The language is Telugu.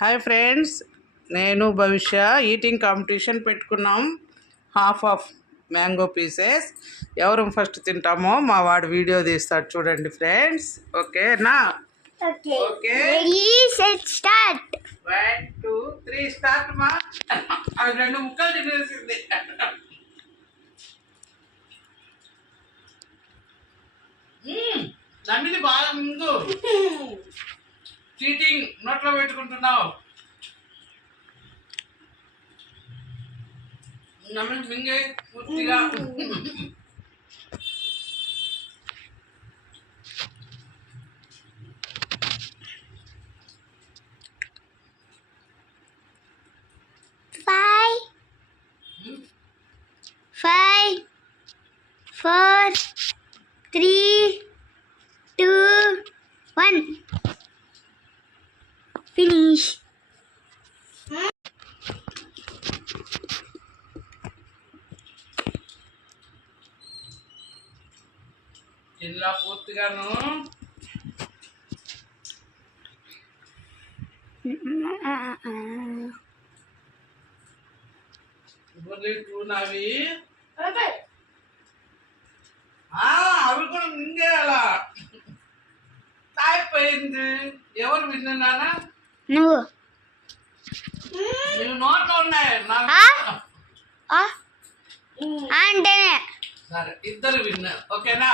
హాయ్ ఫ్రెండ్స్, నేను భవిష్య ఈటింగ్ కాంపిటీషన్ పెట్టుకున్నాం. హాఫ్ ఆఫ్ మ్యాంగో పీసెస్ ఎవరు ఫస్ట్ తింటామో మా వాడు వీడియో తీస్తాడు, చూడండి ఫ్రెండ్స్. ఓకేనా? Okay, start. 1 2 3 స్టార్ట్. మా అది 2 ముక్కలు తినేసింది. నమ్మిది బాగా ముందు చీటింగ్ నోట్లో పెట్టుకుంటున్నావు. నమ్మిది మింగే పూర్తిగా. Five, 4, 3, 2, 1. Finish. జిల్లా పూర్తిగాను నావి అవి కూడా మింగేయాలా? అయిపోయింది. ఎవరు విన్నానా? నువ్వు నోట్లో ఉన్నాయి అంటేనే సరే, ఇద్దరు విన్నారు. ఓకేనా?